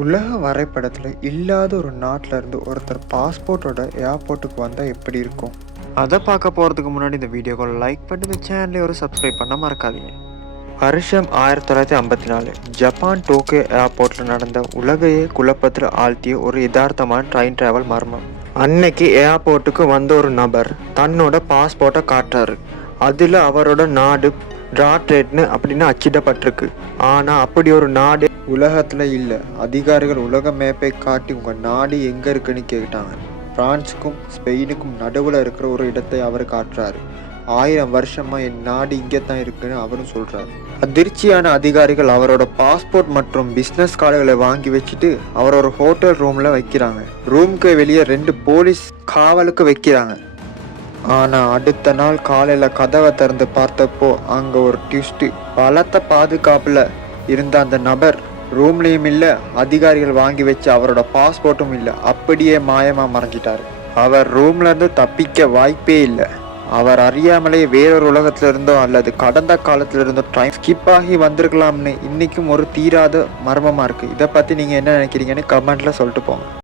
உலக வரைபடத்தில் இல்லாத ஒரு நாட்டில் இருந்து ஒருத்தர் பாஸ்போர்ட்டோட ஏர்போர்ட்டுக்கு வந்தால் எப்படி இருக்கும்? அதை பார்க்க போகிறதுக்கு முன்னாடி இந்த வீடியோவை லைக் பண்ணி இந்த சேனலை ஒரு சப்ஸ்கிரைப் பண்ண மறக்காதீங்க. வருஷம் 1954 ஜப்பான் டோக்கியோ ஏர்போர்ட்டில் நடந்த உலகையே குழப்பத்தில் ஆழ்த்திய ஒரு யதார்த்தமான ட்ரெயின் டிராவல் மர்மம். அன்னைக்கு ஏர்போர்ட்டுக்கு வந்த ஒரு நபர் தன்னோட பாஸ்போர்ட்டை காட்டுறாரு. அதில் அவரோட நாடு டிராட்ரேட்னு அப்படின்னு அச்சிடப்பட்டிருக்கு. ஆனால் அப்படி ஒரு நாடு உலகத்தில் இல்லை. அதிகாரிகள் உலக மேப்பை காட்டி உங்கள் நாடு எங்கே இருக்குன்னு கேட்டாங்க. பிரான்ஸுக்கும் ஸ்பெயினுக்கும் நடுவில் இருக்கிற ஒரு இடத்தை அவர் காட்டுறாரு. 1000 வருஷமாக என் நாடு இங்கே தான் இருக்குன்னு அவரும் சொல்கிறாரு. அதிர்ச்சியான அதிகாரிகள் அவரோட பாஸ்போர்ட் மற்றும் பிஸ்னஸ் கார்டுகளை வாங்கி வச்சுட்டு அவர் ஒரு ஹோட்டல் ரூமில் வைக்கிறாங்க. ரூமுக்கு வெளியே 2 போலீஸ் காவலுக்கு வைக்கிறாங்க. ஆனால் அடுத்த நாள் காலையில் கதவை திறந்து பார்த்தப்போ அங்கே ஒரு ட்விஸ்ட்டு. பலத்த பாதுகாப்பில் இருந்த அந்த நபர் ரூம்லேயும் இல்லை, அதிகாரிகள் வாங்கி வச்சு அவரோட பாஸ்போர்ட்டும் இல்லை. அப்படியே மாயமாக மறைஞ்சிட்டாரு. அவர் ரூம்லேருந்து தப்பிக்க வாய்ப்பே இல்லை. அவர் அறியாமலே வேறொரு உலகத்தில் இருந்தோ அல்லது கடந்த காலத்தில் இருந்தோ டைம் ஸ்கிப் ஆகி வந்திருக்கலாம்னு இன்றைக்கும் ஒரு தீராத மர்மமாக இருக்குது. இதை பற்றி நீங்கள் என்ன நினைக்கிறீங்கன்னு கமெண்ட்டில் சொல்லிட்டு போங்க.